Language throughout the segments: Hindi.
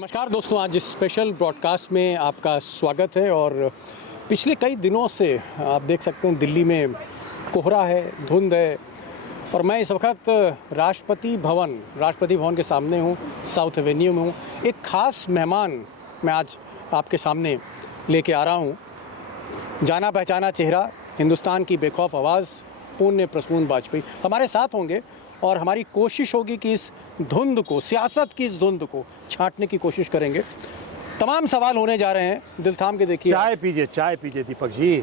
नमस्कार दोस्तों, आज इस स्पेशल ब्रॉडकास्ट में आपका स्वागत है। और पिछले कई दिनों से आप देख सकते हैं दिल्ली में कोहरा है, धुंध है। और मैं इस वक्त राष्ट्रपति भवन के सामने हूँ, साउथ एवेन्यू में हूँ। एक ख़ास मेहमान मैं आज आपके सामने लेके आ रहा हूँ। जाना पहचाना चेहरा, हिंदुस्तान की बेखौफ आवाज़ पुण्य प्रसून वाजपेयी हमारे साथ होंगे और हमारी कोशिश होगी कि इस धुंध को, सियासत की इस धुंध को छांटने की कोशिश करेंगे। तमाम सवाल होने जा रहे हैं, दिल थाम के देखिए। चाय पीजिए दीपक जी।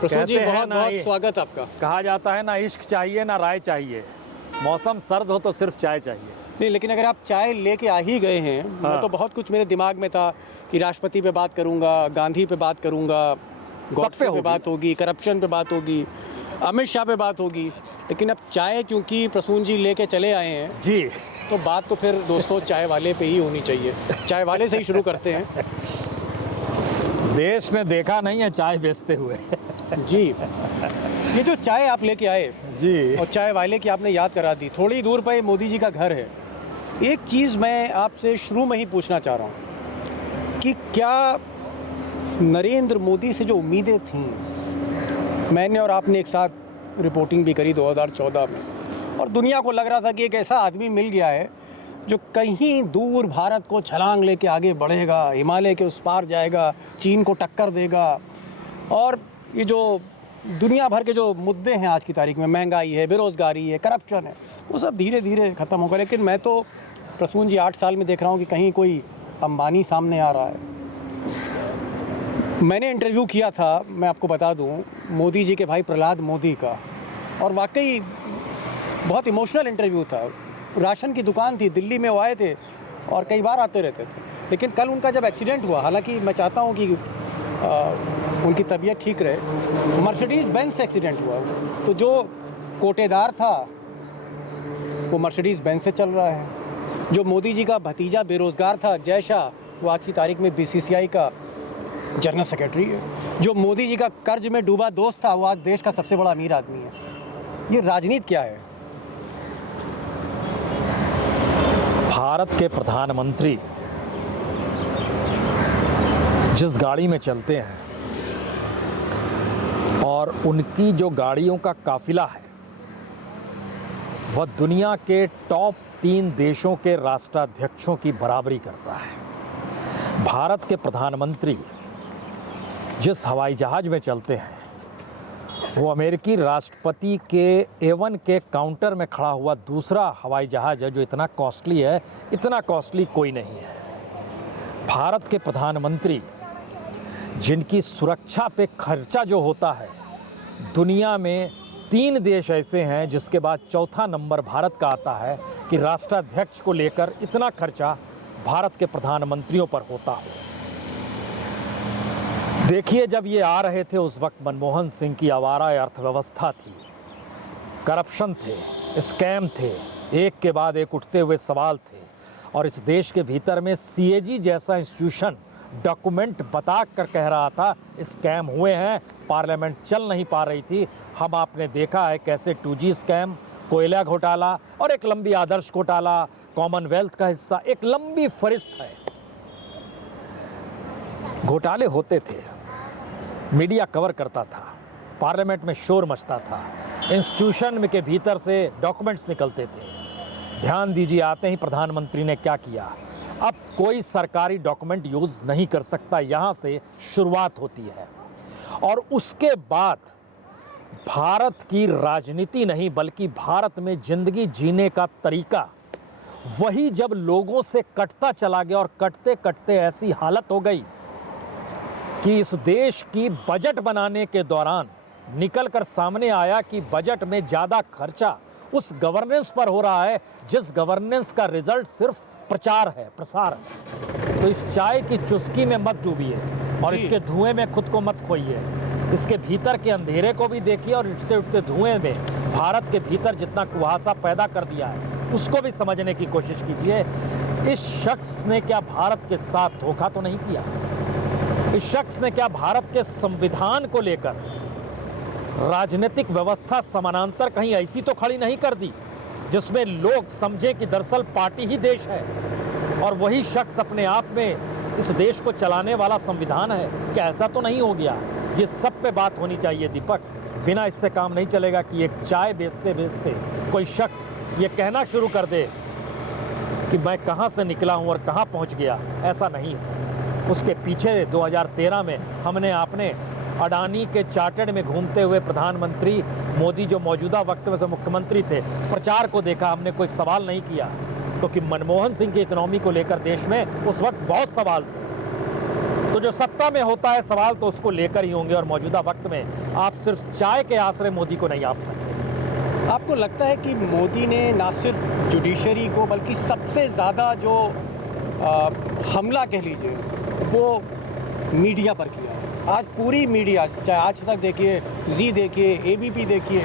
प्रसून जी, बहुत बहुत स्वागत आपका। कहा जाता है ना इश्क चाहिए ना राय चाहिए, मौसम सर्द हो तो सिर्फ चाय चाहिए। नहीं, लेकिन अगर आप चाय लेके आ ही गए हैं, मैं तो बहुत कुछ मेरे दिमाग में था कि राष्ट्रपति पे बात करूंगा, गांधी पे बात करूंगा, गॉडसे पे बात होगी, करप्शन पे बात होगी, अमित शाह पे बात होगी। लेकिन अब चाय क्योंकि प्रसून जी लेके चले आए हैं जी, तो बात तो फिर दोस्तों चाय वाले पे ही होनी चाहिए। चाय वाले से ही शुरू करते हैं। देश ने देखा नहीं है चाय बेचते हुए। जी, ये जो चाय आप लेके आए जी, और चाय वाले की आपने याद करा दी, थोड़ी दूर पर मोदी जी का घर है। एक चीज़ मैं आपसे शुरू में ही पूछना चाह रहा हूँ कि क्या नरेंद्र मोदी से जो उम्मीदें थीं, मैंने और आपने एक साथ रिपोर्टिंग भी करी 2014 में, और दुनिया को लग रहा था कि एक ऐसा आदमी मिल गया है जो कहीं दूर भारत को छलांग लेके आगे बढ़ेगा, हिमालय के उस पार जाएगा, चीन को टक्कर देगा। और ये जो दुनिया भर के जो मुद्दे हैं आज की तारीख में, महंगाई है, बेरोज़गारी है, करप्शन है, वो सब धीरे धीरे ख़त्म होगा। लेकिन मैं तो प्रसून जी 8 साल में देख रहा हूँ कि कहीं कोई अंबानी सामने आ रहा है। मैंने इंटरव्यू किया था, मैं आपको बता दूं, मोदी जी के भाई प्रहलाद मोदी का, और वाकई बहुत इमोशनल इंटरव्यू था। राशन की दुकान थी, दिल्ली में वो आए थे और कई बार आते रहते थे। लेकिन कल उनका जब एक्सीडेंट हुआ, हालांकि मैं चाहता हूं कि उनकी तबीयत ठीक रहे, मर्सिडीज़ बेंज से एक्सीडेंट हुआ, तो जो कोटेदार था वो मर्सिडीज़ बेंज से चल रहा है। जो मोदी जी का भतीजा बेरोज़गार था, जय शाह, वो आज की तारीख में BCCI का जनरल सेक्रेटरी है। जो मोदी जी का कर्ज में डूबा दोस्त था, वो आज देश का सबसे बड़ा अमीर आदमी है। ये राजनीति क्या है? भारत के प्रधानमंत्री जिस गाड़ी में चलते हैं और उनकी जो गाड़ियों का काफिला है, वह दुनिया के टॉप 3 देशों के राष्ट्राध्यक्षों की बराबरी करता है। भारत के प्रधानमंत्री जिस हवाई जहाज़ में चलते हैं, वो अमेरिकी राष्ट्रपति के A1 के काउंटर में खड़ा हुआ दूसरा हवाई जहाज़ है जो इतना कॉस्टली है। इतना कॉस्टली कोई नहीं है। भारत के प्रधानमंत्री जिनकी सुरक्षा पे खर्चा जो होता है, दुनिया में 3 देश ऐसे हैं जिसके बाद चौथा नंबर भारत का आता है कि राष्ट्राध्यक्ष को लेकर इतना खर्चा भारत के प्रधानमंत्रियों पर होता हो। देखिए, जब ये आ रहे थे उस वक्त मनमोहन सिंह की आवारा अर्थव्यवस्था थी, करप्शन थे, स्कैम थे, एक के बाद एक उठते हुए सवाल थे। और इस देश के भीतर में CAG जैसा इंस्टीट्यूशन डॉक्यूमेंट बता कर कह रहा था स्कैम हुए हैं, पार्लियामेंट चल नहीं पा रही थी। हम आपने देखा है कैसे 2G स्कैम, कोयला घोटाला और एक लंबी आदर्श घोटाला, कॉमनवेल्थ का हिस्सा, एक लंबी फहरिस्त है। घोटाले होते थे, मीडिया कवर करता था, पार्लियामेंट में शोर मचता था, इंस्टीट्यूशन के भीतर से डॉक्यूमेंट्स निकलते थे। ध्यान दीजिए, आते ही प्रधानमंत्री ने क्या किया। अब कोई सरकारी डॉक्यूमेंट यूज़ नहीं कर सकता, यहाँ से शुरुआत होती है। और उसके बाद भारत की राजनीति नहीं बल्कि भारत में ज़िंदगी जीने का तरीका, वही जब लोगों से कटता चला गया और कटते कटते ऐसी हालत हो गई कि इस देश की बजट बनाने के दौरान निकल कर सामने आया कि बजट में ज़्यादा खर्चा उस गवर्नेंस पर हो रहा है जिस गवर्नेंस का रिजल्ट सिर्फ प्रचार है, प्रसार है। तो इस चाय की चुस्की में मत डूबिए और इसके धुएं में खुद को मत खोइए। इसके भीतर के अंधेरे को भी देखिए और इससे उठते धुएं में भारत के भीतर जितना कुहासा पैदा कर दिया है उसको भी समझने की कोशिश कीजिए। इस शख्स ने क्या भारत के साथ धोखा तो नहीं किया? इस शख्स ने क्या भारत के संविधान को लेकर राजनीतिक व्यवस्था समानांतर कहीं ऐसी तो खड़ी नहीं कर दी जिसमें लोग समझे कि दरअसल पार्टी ही देश है? और वही शख्स अपने आप में इस देश को चलाने वाला संविधान है? क्या ऐसा तो नहीं हो गया? ये सब पे बात होनी चाहिए दीपक। बिना इससे काम नहीं चलेगा कि एक चाय बेचते बेचते कोई शख्स ये कहना शुरू कर दे कि मैं कहाँ से निकला हूँ और कहाँ पहुँच गया। ऐसा नहीं है। उसके पीछे 2013 में हमने आपने अडानी के चार्टर्ड में घूमते हुए प्रधानमंत्री मोदी जो मौजूदा वक्त में से मुख्यमंत्री थे, प्रचार को देखा। हमने कोई सवाल नहीं किया, क्योंकि मनमोहन सिंह की इकोनॉमी को लेकर देश में उस वक्त बहुत सवाल थे। तो जो सत्ता में होता है सवाल तो उसको लेकर ही होंगे, और मौजूदा वक्त में आप सिर्फ चाय के आश्रय मोदी को नहीं आप सकते। आपको लगता है कि मोदी ने ना सिर्फ जुडिशरी को बल्कि सबसे ज़्यादा जो हमला कह लीजिए वो मीडिया पर किया है? आज पूरी मीडिया, चाहे आज तक देखिए, जी देखिए, एबीपी देखिए,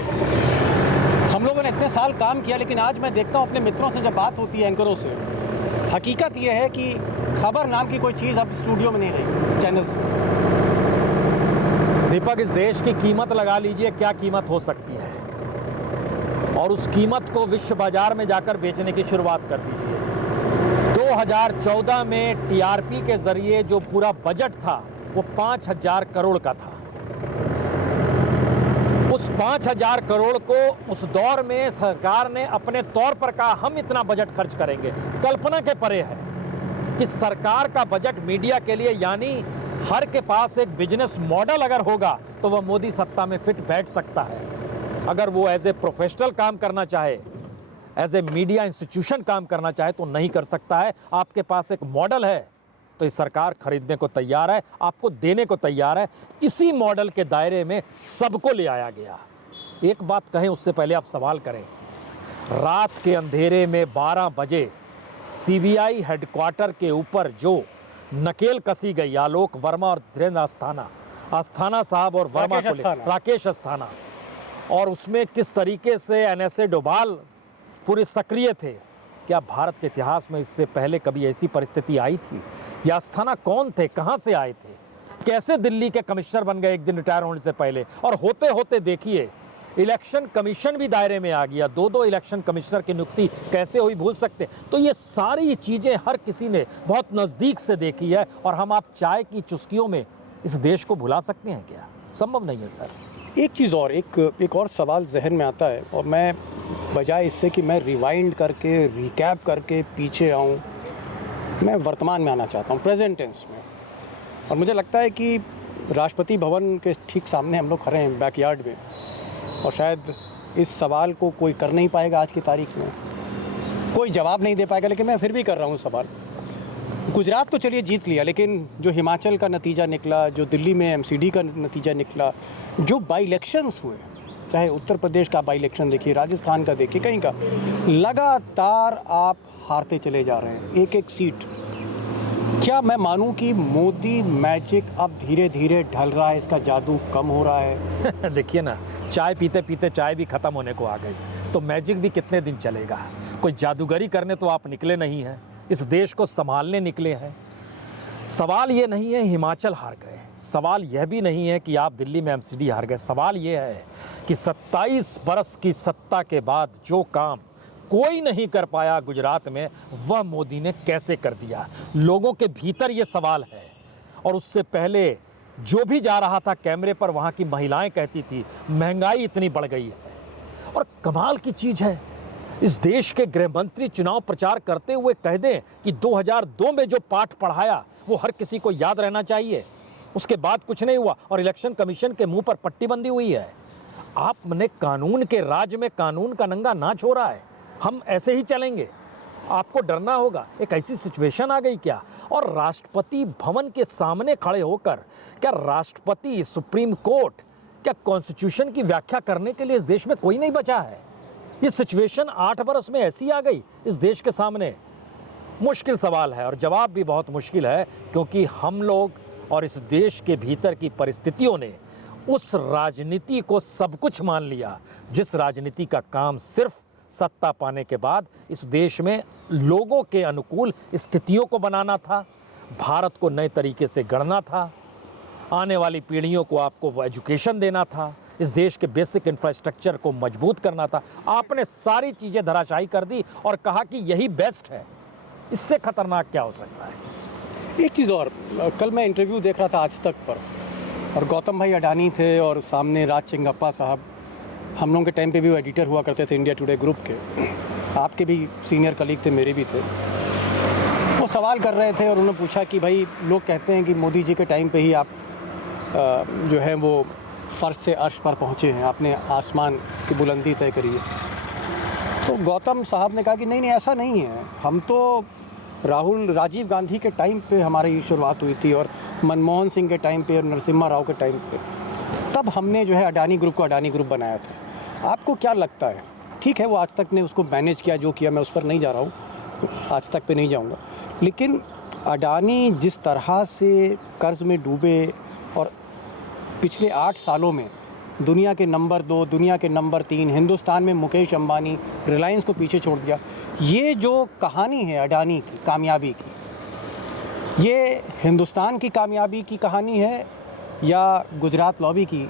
हम लोगों ने इतने साल काम किया, लेकिन आज मैं देखता हूँ अपने मित्रों से जब बात होती है एंकरों से, हकीकत ये है कि खबर नाम की कोई चीज़ अब स्टूडियो में नहीं रही चैनल से। दीपक, इस देश की कीमत लगा लीजिए, क्या कीमत हो सकती है, और उस कीमत को विश्व बाजार में जाकर बेचने की शुरुआत कर दीजिए। 2014 में टीआरपी के जरिए जो पूरा बजट था वो 5,000 करोड़ का था। उस 5,000 करोड़ को उस दौर में सरकार ने अपने तौर पर कहा हम इतना बजट खर्च करेंगे। कल्पना के परे है कि सरकार का बजट मीडिया के लिए, यानी हर के पास एक बिजनेस मॉडल अगर होगा तो वह मोदी सत्ता में फिट बैठ सकता है। अगर वो एज ए प्रोफेशनल काम करना चाहे, एज ए मीडिया इंस्टीट्यूशन काम करना चाहे तो नहीं कर सकता है। आपके पास एक मॉडल है तो ये सरकार खरीदने को तैयार है, आपको देने को तैयार है। इसी मॉडल के दायरे में सबको ले आया गया। एक बात कहें उससे पहले आप सवाल करें। रात के अंधेरे में 12 बजे सीबीआई हेडक्वार्टर के ऊपर जो नकेल कसी गई आलोक वर्मा और धीरेन्द्र अस्थाना साहब और वर्मा को, राकेश अस्थाना, और उसमें किस तरीके से एनएसए डोभाल पूरे सक्रिय थे। क्या भारत के इतिहास में इससे पहले कभी ऐसी परिस्थिति आई थी? या अस्थाना कौन थे, कहां से आए थे, कैसे दिल्ली के कमिश्नर बन गए एक दिन रिटायर होने से पहले? और होते होते देखिए इलेक्शन कमीशन भी दायरे में आ गया। 2 इलेक्शन कमिश्नर की नियुक्ति कैसे हुई, भूल सकते? तो ये सारी चीजें हर किसी ने बहुत नजदीक से देखी है, और हम आप चाय की चुस्कियों में इस देश को भुला सकते हैं क्या? संभव नहीं है सर। एक चीज़ और, एक और सवाल जहन में आता है, और मैं बजाय इससे कि मैं रिवाइंड करके रिकैप करके पीछे आऊँ, मैं वर्तमान में आना चाहता हूँ, प्रेजेंट टेंस में। और मुझे लगता है कि राष्ट्रपति भवन के ठीक सामने हम लोग खड़े हैं बैकयार्ड में, और शायद इस सवाल को कोई कर नहीं पाएगा आज की तारीख में, कोई जवाब नहीं दे पाएगा, लेकिन मैं फिर भी कर रहा हूँ सवाल। गुजरात तो चलिए जीत लिया, लेकिन जो हिमाचल का नतीजा निकला, जो दिल्ली में एमसीडी का नतीजा निकला, जो बाई इलेक्शंस हुए, चाहे उत्तर प्रदेश का बाई इलेक्शन देखिए, राजस्थान का देखिए, कहीं का, लगातार आप हारते चले जा रहे हैं एक एक सीट। क्या मैं मानूं कि मोदी मैजिक अब धीरे धीरे ढल रहा है, इसका जादू कम हो रहा है? देखिए ना, चाय पीते पीते चाय भी खत्म होने को आ गई, तो मैजिक भी कितने दिन चलेगा? कोई जादूगरी करने तो आप निकले नहीं हैं, इस देश को संभालने निकले हैं। सवाल ये नहीं है हिमाचल हार गए, सवाल यह भी नहीं है कि आप दिल्ली में एमसीडी हार गए। सवाल ये है कि 27 बरस की सत्ता के बाद जो काम कोई नहीं कर पाया गुजरात में, वह मोदी ने कैसे कर दिया? लोगों के भीतर ये सवाल है। और उससे पहले जो भी जा रहा था कैमरे पर, वहाँ की महिलाएं कहती थी महंगाई इतनी बढ़ गई है। और कमाल की चीज़ है, इस देश के गृह मंत्री चुनाव प्रचार करते हुए कह दें कि 2002 में जो पाठ पढ़ाया वो हर किसी को याद रहना चाहिए। उसके बाद कुछ नहीं हुआ, और इलेक्शन कमीशन के मुंह पर पट्टी बंदी हुई है। आपने कानून के राज में कानून का नंगा नाच हो रहा है, हम ऐसे ही चलेंगे? आपको डरना होगा। एक ऐसी सिचुएशन आ गई क्या? और राष्ट्रपति भवन के सामने खड़े होकर क्या राष्ट्रपति, सुप्रीम कोर्ट, क्या कॉन्स्टिट्यूशन की व्याख्या करने के लिए इस देश में कोई नहीं बचा है? ये सिचुएशन 8 बरस में ऐसी आ गई इस देश के सामने। मुश्किल सवाल है, और जवाब भी बहुत मुश्किल है, क्योंकि हम लोग और इस देश के भीतर की परिस्थितियों ने उस राजनीति को सब कुछ मान लिया जिस राजनीति का काम सिर्फ सत्ता पाने के बाद इस देश में लोगों के अनुकूल स्थितियों को बनाना था, भारत को नए तरीके से गढ़ना था, आने वाली पीढ़ियों को आपको एजुकेशन देना था, इस देश के बेसिक इंफ्रास्ट्रक्चर को मजबूत करना था। आपने सारी चीज़ें धराशायी कर दी और कहा कि यही बेस्ट है। इससे खतरनाक क्या हो सकता है? एक चीज़ और, कल मैं इंटरव्यू देख रहा था आज तक पर, और गौतम भाई अडानी थे और सामने राज चिंगप्पा साहब, हम लोगों के टाइम पे भी वो एडिटर हुआ करते थे इंडिया टुडे ग्रुप के, आपके भी सीनियर कलीग थे, मेरे भी थे। वो सवाल कर रहे थे और उन्होंने पूछा कि भाई लोग कहते हैं कि मोदी जी के टाइम पे ही आप जो है वो फर्श से अर्श पर पहुँचे हैं, आपने आसमान की बुलंदी तय करी है। तो गौतम साहब ने कहा कि नहीं ऐसा नहीं है, हम तो राजीव गांधी के टाइम पे हमारी शुरुआत हुई थी और मनमोहन सिंह के टाइम पे और नरसिम्हा राव के टाइम पे, तब हमने जो है अडानी ग्रुप को अडानी ग्रुप बनाया था। आपको क्या लगता है? ठीक है, वो आज तक ने उसको मैनेज किया, जो किया, मैं उस पर नहीं जा रहा हूँ, आज तक पे नहीं जाऊँगा, लेकिन अडानी जिस तरह से कर्ज में डूबे और पिछले 8 सालों में दुनिया के नंबर 2, दुनिया के नंबर 3, हिंदुस्तान में मुकेश अंबानी, रिलायंस को पीछे छोड़ दिया, ये जो कहानी है अडानी की कामयाबी की, ये हिंदुस्तान की कामयाबी की कहानी है या गुजरात लॉबी की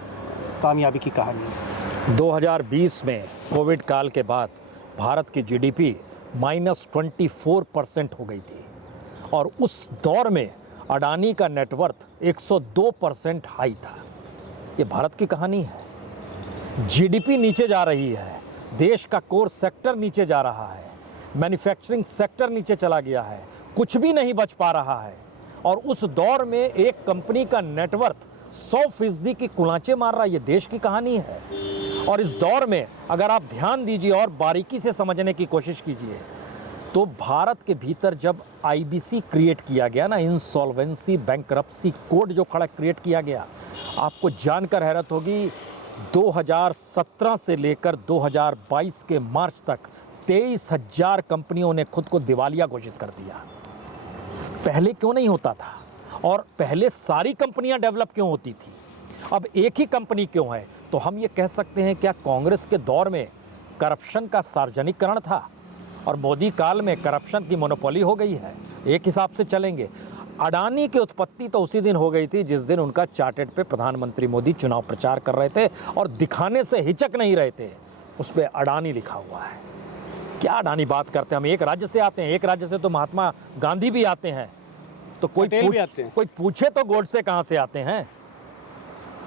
कामयाबी की कहानी है? 2020 में कोविड काल के बाद भारत की जीडीपी -24% हो गई थी और उस दौर में अडानी का नेटवर्थ 102% हाई था। ये भारत की कहानी है। जीडीपी नीचे जा रही है, देश का कोर सेक्टर नीचे जा रहा है, मैन्युफैक्चरिंग सेक्टर नीचे चला गया है, कुछ भी नहीं बच पा रहा है, और उस दौर में एक कंपनी का नेटवर्थ 100% की कुलांचे मार रहा है। ये देश की कहानी है। और इस दौर में अगर आप ध्यान दीजिए और बारीकी से समझने की कोशिश कीजिए, तो भारत के भीतर जब आईबीसी क्रिएट किया गया ना, इंसॉल्वेंसी बैंकरप्सी कोड जो खड़ा क्रिएट किया गया, आपको जानकर हैरत होगी 2017 से लेकर 2022 के मार्च तक 23,000 कंपनियों ने खुद को दिवालिया घोषित कर दिया। पहले क्यों नहीं होता था? और पहले सारी कंपनियां डेवलप क्यों होती थी? अब एक ही कंपनी क्यों है? तो हम ये कह सकते हैं, क्या कांग्रेस के दौर में करप्शन का सार्वजनिकरण था और मोदी काल में करप्शन की मोनोपोली हो गई है? एक हिसाब से चलेंगे। अडानी की उत्पत्ति तो उसी दिन हो गई थी जिस दिन उनका चार्टेड पे प्रधानमंत्री मोदी चुनाव प्रचार कर रहे थे और दिखाने से हिचक नहीं रहे थे, उस पर अडानी लिखा हुआ है। क्या अडानी बात करते हैं? हम एक राज्य से आते हैं, एक राज्य से तो महात्मा गांधी भी आते हैं, तो कोई पूछे तो गोडसे कहाँ से आते हैं?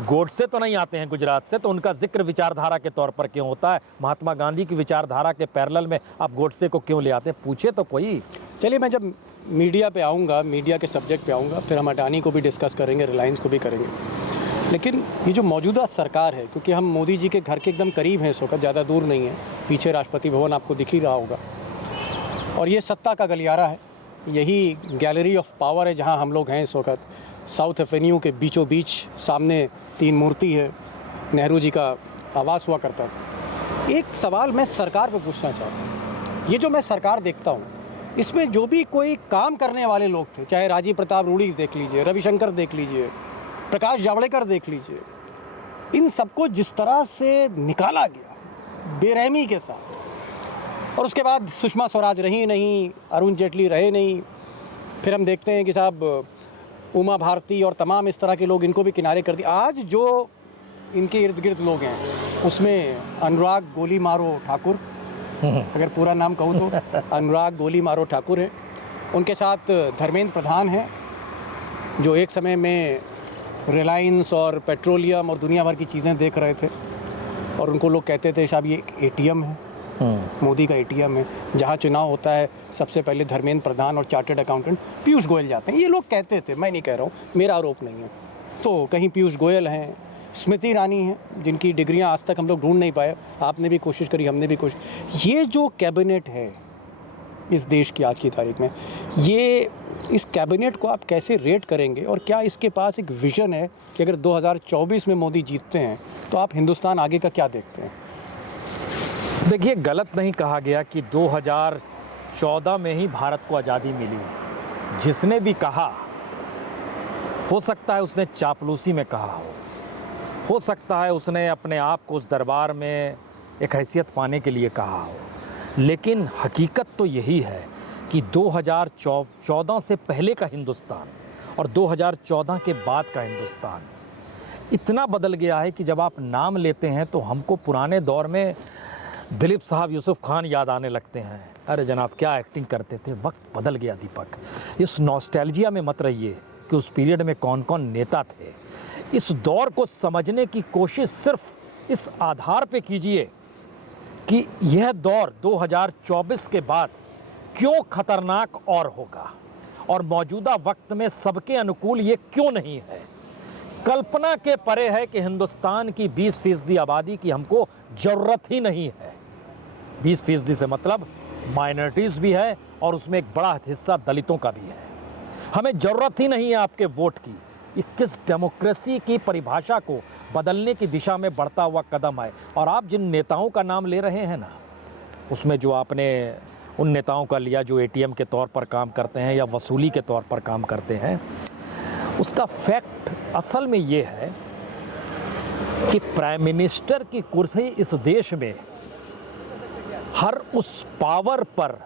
गोडसे तो नहीं आते हैं गुजरात से, तो उनका जिक्र विचारधारा के तौर पर क्यों होता है? महात्मा गांधी की विचारधारा के पैरेलल में आप गोडसे को क्यों ले आते हैं? पूछे तो कोई। चलिए, मैं जब मीडिया पे आऊँगा, मीडिया के सब्जेक्ट पे आऊँगा, फिर हम अडानी को भी डिस्कस करेंगे, रिलायंस को भी करेंगे। लेकिन ये जो मौजूदा सरकार है, क्योंकि हम मोदी जी के घर के एकदम करीब हैं इस वक्त, ज़्यादा दूर नहीं है, पीछे राष्ट्रपति भवन आपको दिख ही रहा होगा, और ये सत्ता का गलियारा है, यही गैलरी ऑफ पावर है जहाँ हम लोग हैं इस वक्त। साउथ एवेन्यू के बीचों बीच सामने 3 मूर्ति है, नेहरू जी का आवास हुआ करता था। एक सवाल मैं सरकार पे पूछना चाहता हूँ, ये जो मैं सरकार देखता हूँ, इसमें जो भी कोई काम करने वाले लोग थे, चाहे राजीव प्रताप रूड़ी देख लीजिए, रविशंकर देख लीजिए, प्रकाश जावड़ेकर देख लीजिए, इन सबको जिस तरह से निकाला गया बेरहमी के साथ, और उसके बाद सुषमा स्वराज रही नहीं, अरुण जेटली रहे नहीं, फिर हम देखते हैं कि साहब उमा भारती और तमाम इस तरह के लोग, इनको भी किनारे कर दिया। आज जो इनके इर्द गिर्द लोग हैं, उसमें अनुराग गोली मारो ठाकुर, अगर पूरा नाम कहूँ तो अनुराग गोली मारो ठाकुर है, उनके साथ धर्मेंद्र प्रधान हैं, जो एक समय में रिलायंस और पेट्रोलियम और दुनिया भर की चीज़ें देख रहे थे, और उनको लोग कहते थे साहब ये एटीएम है, मोदी का एटीएम है, जहाँ चुनाव होता है सबसे पहले धर्मेंद्र प्रधान और चार्टर्ड अकाउंटेंट पीयूष गोयल जाते हैं। ये लोग कहते थे, मैं नहीं कह रहा हूँ, मेरा आरोप नहीं है। तो कहीं पीयूष गोयल हैं, स्मृति ईरानी हैं, जिनकी डिग्रियां आज तक हम लोग ढूंढ नहीं पाए, आपने भी कोशिश करी, हमने भी कोशिश। ये जो कैबिनेट है इस देश की आज की तारीख में, ये इस कैबिनेट को आप कैसे रेट करेंगे, और क्या इसके पास एक विज़न है कि अगर 2024 में मोदी जीतते हैं तो आप हिंदुस्तान आगे का क्या देखते हैं? देखिए, गलत नहीं कहा गया कि 2014 में ही भारत को आज़ादी मिली। जिसने भी कहा, हो सकता है उसने चापलूसी में कहा हो सकता है उसने अपने आप को उस दरबार में एक हैसियत पाने के लिए कहा हो, लेकिन हकीकत तो यही है कि 2014 से पहले का हिंदुस्तान और 2014 के बाद का हिंदुस्तान इतना बदल गया है कि जब आप नाम लेते हैं तो हमको पुराने दौर में दिलीप साहब, यूसुफ खान याद आने लगते हैं, अरे जनाब क्या एक्टिंग करते थे, वक्त बदल गया दीपक। इस नॉस्टैल्जिया में मत रहिए कि उस पीरियड में कौन कौन नेता थे। इस दौर को समझने की कोशिश सिर्फ इस आधार पे कीजिए कि यह दौर 2024 के बाद क्यों खतरनाक और होगा और मौजूदा वक्त में सबके अनुकूल ये क्यों नहीं है। कल्पना के परे है कि हिंदुस्तान की 20% आबादी की हमको जरूरत ही नहीं है। 20% से मतलब माइनॉरिटीज़ भी है और उसमें एक बड़ा हिस्सा दलितों का भी है। हमें जरूरत ही नहीं है आपके वोट की। ये किस डेमोक्रेसी की परिभाषा को बदलने की दिशा में बढ़ता हुआ कदम है। और आप जिन नेताओं का नाम ले रहे हैं ना, उसमें जो आपने उन नेताओं का लिया जो एटीएम के तौर पर काम करते हैं या वसूली के तौर पर काम करते हैं, उसका फैक्ट असल में ये है कि प्राइम मिनिस्टर की कुर्सी इस देश में हर उस पावर पर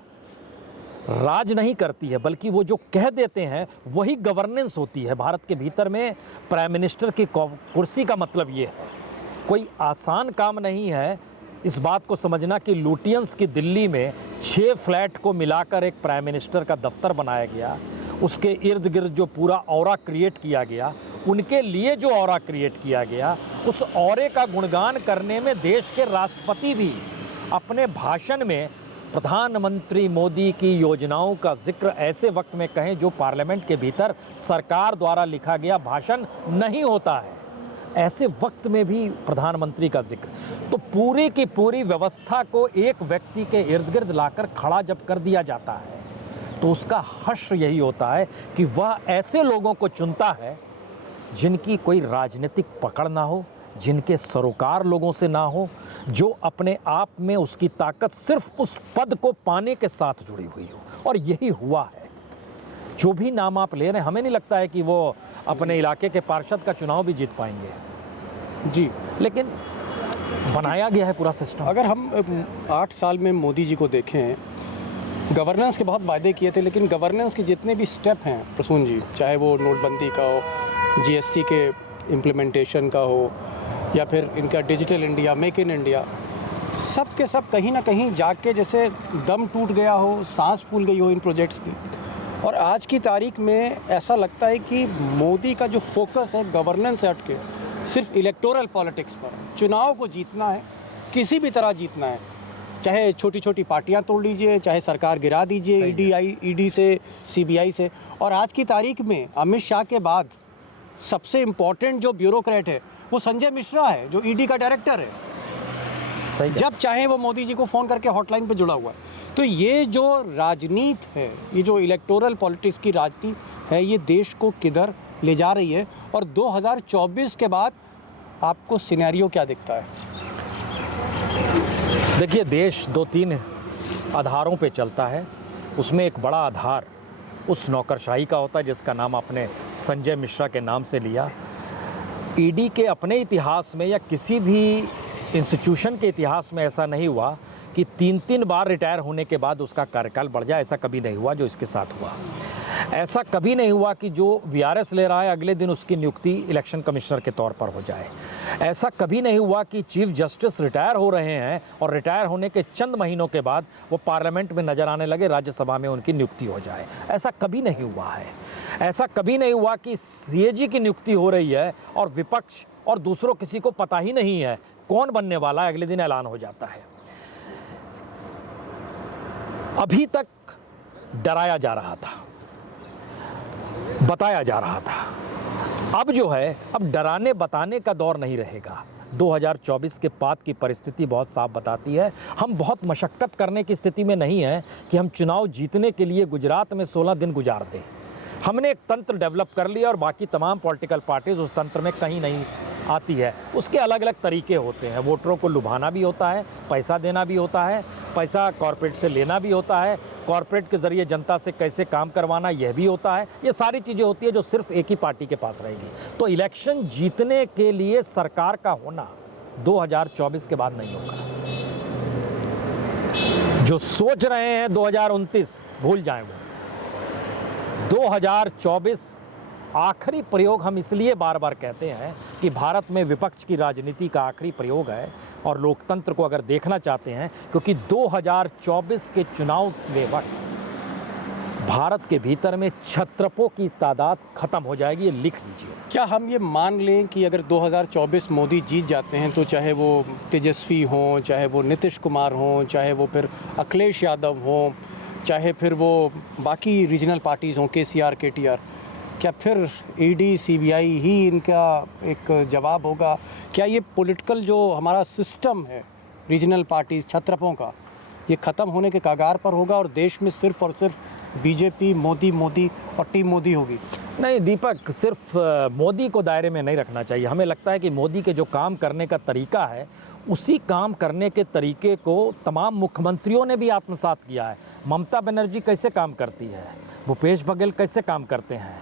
राज नहीं करती है, बल्कि वो जो कह देते हैं वही गवर्नेंस होती है। भारत के भीतर में प्राइम मिनिस्टर की कुर्सी का मतलब ये है। कोई आसान काम नहीं है इस बात को समझना कि लुटियंस की दिल्ली में 6 फ्लैट को मिलाकर एक प्राइम मिनिस्टर का दफ्तर बनाया गया, उसके इर्द गिर्द जो पूरा ऑरा क्रिएट किया गया, उनके लिए जो ऑरा क्रिएट किया गया, उस ऑरे का गुणगान करने में देश के राष्ट्रपति भी अपने भाषण में प्रधानमंत्री मोदी की योजनाओं का जिक्र ऐसे वक्त में कहें जो पार्लियामेंट के भीतर सरकार द्वारा लिखा गया भाषण नहीं होता है, ऐसे वक्त में भी प्रधानमंत्री का जिक्र। तो पूरी की पूरी व्यवस्था को एक व्यक्ति के इर्द गिर्द लाकर खड़ा जब कर दिया जाता है तो उसका हश्र यही होता है कि वह ऐसे लोगों को चुनता है जिनकी कोई राजनीतिक पकड़ ना हो, जिनके सरोकार लोगों से ना हो, जो अपने आप में उसकी ताकत सिर्फ उस पद को पाने के साथ जुड़ी हुई हो। और यही हुआ है। जो भी नाम आप ले रहे हैं, हमें नहीं लगता है कि वो अपने इलाके के पार्षद का चुनाव भी जीत पाएंगे जी, लेकिन बनाया गया है पूरा सिस्टम। अगर हम 8 साल में मोदी जी को देखें, गवर्नेंस के बहुत वायदे किए थे, लेकिन गवर्नेंस के जितने भी स्टेप हैं प्रसून जी, चाहे वो नोटबंदी का हो, जीएसटी के इम्प्लीमेंटेशन का हो, या फिर इनका digital India, make in India, सब के सब कहीं ना कहीं जाके जैसे दम टूट गया हो, सांस फूल गई हो इन प्रोजेक्ट्स की। और आज की तारीख में ऐसा लगता है कि मोदी का जो फोकस है गवर्नेंस से हट के सिर्फ इलेक्टोरल पॉलिटिक्स पर, चुनाव को जीतना है, किसी भी तरह जीतना है, चाहे छोटी छोटी पार्टियां तोड़ लीजिए, चाहे सरकार गिरा दीजिए ईडी से, सीबीआई से। और आज की तारीख में अमित शाह के बाद सबसे इम्पोर्टेंट जो ब्यूरोक्रेट है वो संजय मिश्रा है, जो ईडी का डायरेक्टर है। सही, जब चाहे वो मोदी जी को फ़ोन करके हॉटलाइन पे जुड़ा हुआ है। तो ये जो राजनीति है, ये जो इलेक्टोरल पॉलिटिक्स की राजनीति है, ये देश को किधर ले जा रही है। और 2024 के बाद आपको सिनेरियो क्या दिखता है? देखिए, देश 2-3 आधारों पे चलता है। उसमें एक बड़ा आधार उस नौकरशाही का होता है जिसका नाम आपने संजय मिश्रा के नाम से लिया। ईडी के अपने इतिहास में या किसी भी इंस्टीट्यूशन के इतिहास में ऐसा नहीं हुआ कि 3-3 बार रिटायर होने के बाद उसका कार्यकाल बढ़ जाए। ऐसा कभी नहीं हुआ जो इसके साथ हुआ। ऐसा कभी नहीं हुआ कि जो वीआरएस ले रहा है अगले दिन उसकी नियुक्ति इलेक्शन कमिश्नर के तौर पर हो जाए। ऐसा कभी नहीं हुआ कि चीफ जस्टिस रिटायर हो रहे हैं और रिटायर होने के चंद महीनों के बाद वो पार्लियामेंट में नजर आने लगे, राज्यसभा में उनकी नियुक्ति हो जाए। ऐसा कभी नहीं हुआ है। ऐसा कभी नहीं हुआ कि सीएजी की नियुक्ति हो रही है और विपक्ष और दूसरों किसी को पता ही नहीं है कौन बनने वाला है, अगले दिन ऐलान हो जाता है। अभी तक डराया जा रहा था, बताया जा रहा था। अब जो है, अब डराने बताने का दौर नहीं रहेगा। 2024 के बाद की परिस्थिति बहुत साफ बताती है। हम बहुत मशक्कत करने की स्थिति में नहीं है कि हम चुनाव जीतने के लिए गुजरात में 16 दिन गुजार दें। हमने एक तंत्र डेवलप कर लिया और बाकी तमाम पॉलिटिकल पार्टीज उस तंत्र में कहीं नहीं आती है। उसके अलग अलग तरीके होते हैं। वोटरों को लुभाना भी होता है, पैसा देना भी होता है, पैसा कॉरपोरेट से लेना भी होता है, कॉरपोरेट के ज़रिए जनता से कैसे काम करवाना यह भी होता है। ये सारी चीज़ें होती है जो सिर्फ एक ही पार्टी के पास रहेगी। तो इलेक्शन जीतने के लिए सरकार का होना 2024 के बाद नहीं होगा। जो सोच रहे हैं 2029 भूल जाएं वो। 2024 आखिरी प्रयोग हम इसलिए बार बार कहते हैं कि भारत में विपक्ष की राजनीति का आखिरी प्रयोग है और लोकतंत्र को अगर देखना चाहते हैं, क्योंकि 2024 के चुनाव के वक्त भारत के भीतर में छत्रपों की तादाद खत्म हो जाएगी, ये लिख लीजिए। क्या हम ये मान लें कि अगर 2024 मोदी जीत जाते हैं तो चाहे वो तेजस्वी हों, चाहे वो नीतीश कुमार हों, चाहे वो फिर अखिलेश यादव हों, चाहे फिर वो बाकी रीजनल पार्टीज़ हों, केसीआर, केटीआर, क्या फिर ईडी, सीबीआई ही इनका एक जवाब होगा? क्या ये पॉलिटिकल जो हमारा सिस्टम है रीजनल पार्टीज छत्रपों का, ये ख़त्म होने के कगार पर होगा और देश में सिर्फ और सिर्फ बीजेपी, मोदी और टीम मोदी होगी? नहीं दीपक, सिर्फ मोदी को दायरे में नहीं रखना चाहिए। हमें लगता है कि मोदी के जो काम करने का तरीका है, उसी काम करने के तरीके को तमाम मुख्यमंत्रियों ने भी आत्मसात किया है। ममता बनर्जी कैसे काम करती है, भूपेश बघेल कैसे काम करते हैं,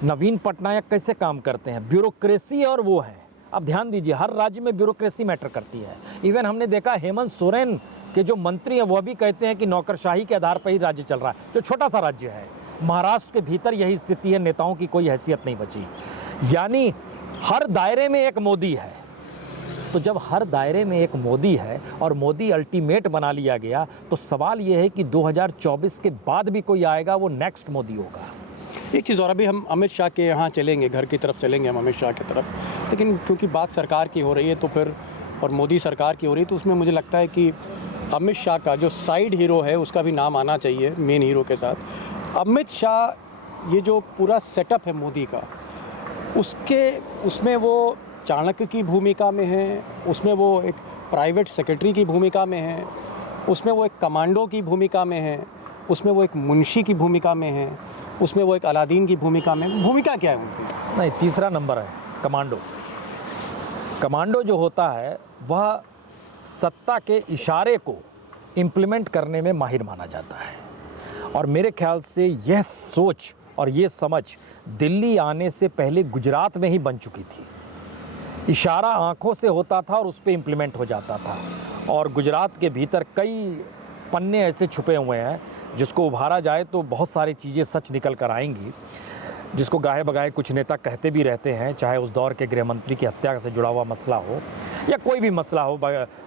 नवीन पटनायक कैसे काम करते हैं, ब्यूरोक्रेसी और वो है। अब ध्यान दीजिए, हर राज्य में ब्यूरोक्रेसी मैटर करती है। इवन हमने देखा हेमंत सोरेन के जो मंत्री हैं वह भी कहते हैं कि नौकरशाही के आधार पर ही राज्य चल रहा है, जो छोटा सा राज्य है। महाराष्ट्र के भीतर यही स्थिति है, नेताओं की कोई हैसियत नहीं बची, यानी हर दायरे में एक मोदी है। तो जब हर दायरे में एक मोदी है और मोदी अल्टीमेट बना लिया गया, तो सवाल यह है कि 2024 के बाद भी कोई आएगा, वो नेक्स्ट मोदी होगा। एक चीज़ और, अभी हम अमित शाह के यहाँ चलेंगे, घर की तरफ चलेंगे हम अमित शाह की तरफ, लेकिन क्योंकि बात सरकार की हो रही है तो फिर, और मोदी सरकार की हो रही है, तो उसमें मुझे लगता है कि अमित शाह का जो साइड हीरो है उसका भी नाम आना चाहिए मेन हीरो के साथ। अमित शाह, ये जो पूरा सेटअप है मोदी का, उसमें वो चाणक्य की भूमिका में है, उसमें वो एक प्राइवेट सेक्रेटरी की भूमिका में है, उसमें वो एक कमांडो की भूमिका में है, उसमें वो एक मुंशी की भूमिका में है, उसमें वो एक अलादीन की भूमिका में। भूमिका क्या है उनकी? नहीं, तीसरा नंबर है कमांडो। कमांडो जो होता है वह सत्ता के इशारे को इम्प्लीमेंट करने में माहिर माना जाता है, और मेरे ख्याल से यह सोच और ये समझ दिल्ली आने से पहले गुजरात में ही बन चुकी थी। इशारा आंखों से होता था और उस पर इम्प्लीमेंट हो जाता था, और गुजरात के भीतर कई पन्ने ऐसे छुपे हुए हैं जिसको उभारा जाए तो बहुत सारी चीज़ें सच निकल कर आएंगी, जिसको गाहे बगाहे कुछ नेता कहते भी रहते हैं, चाहे उस दौर के गृह मंत्री की हत्या से जुड़ा हुआ मसला हो या कोई भी मसला हो।